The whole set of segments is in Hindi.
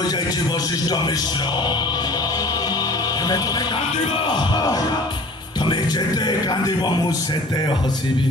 हो जाए वशिष्ठ मिश्र तुम्हें जेते कांदिब मुझे हसीबी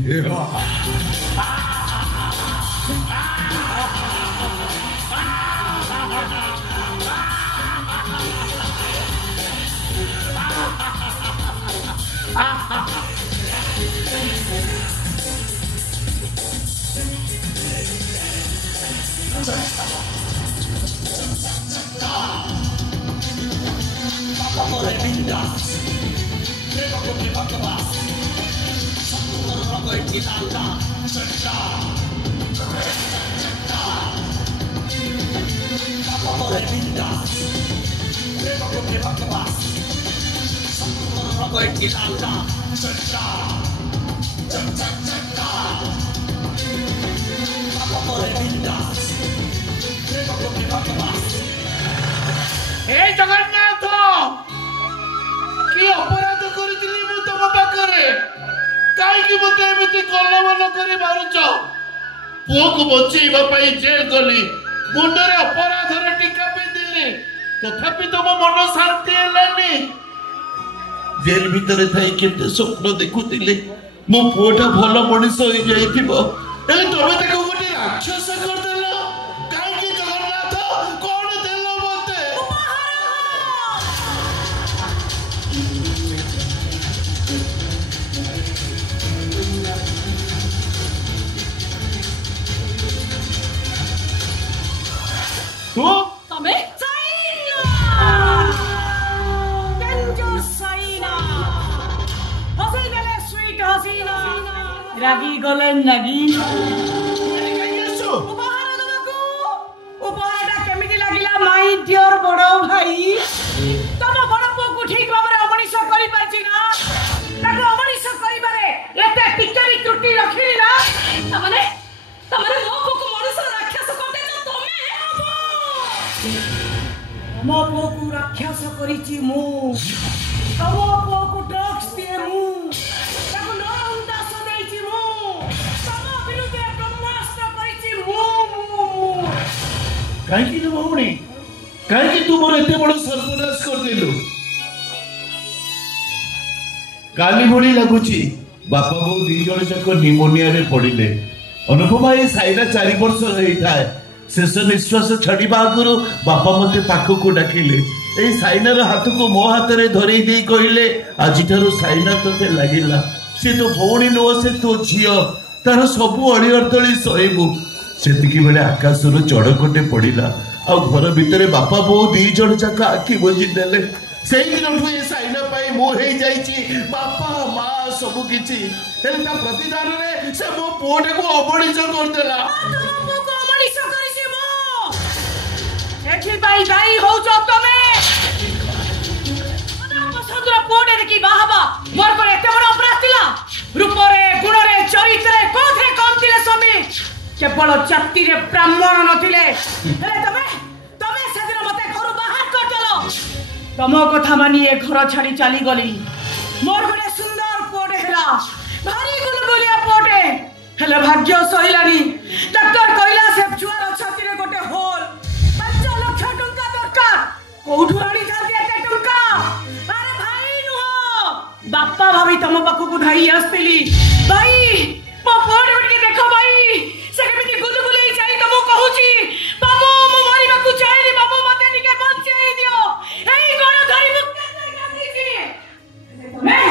जगन्नाथ कि अपराध करी तुम पाखे कहीं मत एमती कलमल कर मारुच पुओ को बचेवा जेल गली मुंडे अपराधर टीका पिंधिली तथापि तुम मन शांति है जेल भितर थी केते स्वप्न देखुले मो पुओटा भल मनीष हो जाइथिबो ए तमे ताको गोटे राक्षस करदेल काई जगन्नाथ कोन देल मते तो तमे रागी गले नागी उपहारटा केमिति लागिला माय डियर बड़ भाई तम बड़ पो को ठीक भाबरे अमनिष करि पाछि ना ताको अमनिष करिबारे एते टिचरी त्रुटि रखिली ना तमने मो पो को मनुष्य राक्षस करते तो तमे हबो मो पो को राक्षस करिछि मु तम पो को ड्रग्स दिए मु ताको नरहुंदा सदैछि मु तम विरुद्धे ब्रह्मास्त्र करिछि मु कहीं भौणी कहीं तू मोर एते बड़ सर्वनाश कर देलु काली भली लगुची बापा बो दी जण जाक निमोनिया रे पड़िले अनुपमा ए साइरा 4 वर्ष रही थाए शेष निश्वास छड़ीबा आगुरु बापा मते पाखो को डाकिले ए साइनार हाथ को मो हाथ रे धरई देई कहिले आजि थारु साइना तते लागिला से तो भौणी नो से तो झियो तार सबु अड़ी अड़तली सहेबु सेतिकी बेले आकाशरु चढ़कोटे पड़िला आ घर भितरे बापा बो दी जण जाक आखि बुझी देले सेई दिन ए साइना पाई मो हे जाईची बापा मां सब किछि हेले ता प्रतिदान रे से मो पोटे को अबणिज कर देला तुम पो को अमनिष करिछि मो एठी बाई दाई हो जो तमे पसंदर पोटे देखि बाहाबा मोर को एते बड़ अपराध थिला रूप रे गुण रे चरित्र रे कोथरे कम थिले समी केवल जाति रे ब्राह्मण नथिले हेले तमे सेदिन मते घर बाहर कर देलो तम कथा मानी ए घर छाड़ी चली गली मोर गोटे सुंदर पोटे हेला भारी गुलगुलिया पोटे हेले भाग्य सहिलानी डॉक्टर कहला से छुआर छाती रे गोटे होल 5 लाख टंका दरकार कोठु आनी थाते एते टंका अरे भाई नुहो बापा भाभी तम पाखु को धाई आस्तिली भाई मो पोटे उठके देखो भाई से केमिति गुलगुली जाई तमो कहूची बाबू मो मारिबा को चाहेनी बाबू मते निके बचाई दियो एई गण धरी मुक्त गांधीजी तमे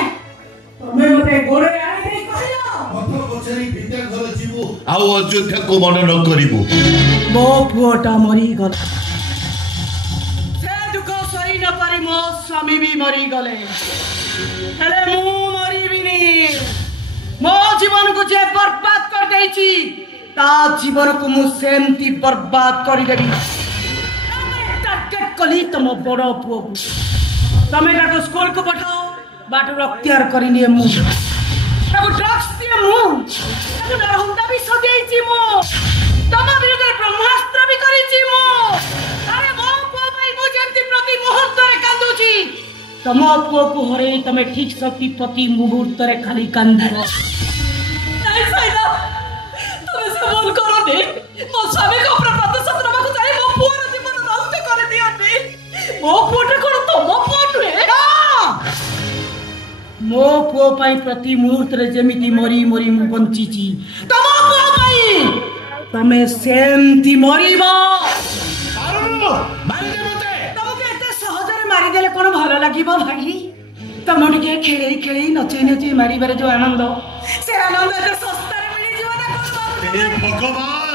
मते गोरे आनी नहीं कहलो कथा पछरी भितर घर जीवु आउ अयोध्या को मन न करिवु मो पुओटा मरी गला से दुख सही न पारी मो स्वामी भी मरी गले हेले मु मरिबिनी मो जीवन को जे बर्बाद कर देछि ता जीवन को मु सेमती बर्बाद कर देबी टारगेट कली तम बड़ पुओ तमे ताको स्कूल को पठाओ बाटो अख्तियार करिनी मु ताको ड्रग्स दिए मु ताको नरहुंदा भी सदेछि मु तम विरुद्ध ब्रह्मास्त्र भी करिछि मु अरे मो पुओ भाई मु जेंति प्रति मुहूर्त रे कांदुछि तम पुओ को हरे तमे ठीक शक्ति प्रति मुहूर्त रे खाली कांदिबो नहीं फायदा तमे से बोल करो दे मो स्वामी को प्रपात सत्रवा को जाई मो पुओ रे जीवन नष्ट कर दी मो पुओ पाई प्रति मुहूर्त रे जेमिति मरी मरी मु बंचीची तम पुओ पाई तमे सेमती मरीबो मारी दे मते तमके एते सहजरे मारी देले कोन भलो लागिबो भाई तम टिके खेळेई खेळेई नचेई नचेई मारिबारे जो आनंद से आनंद एते सस्ता रे मिली जीव ना हे भगवान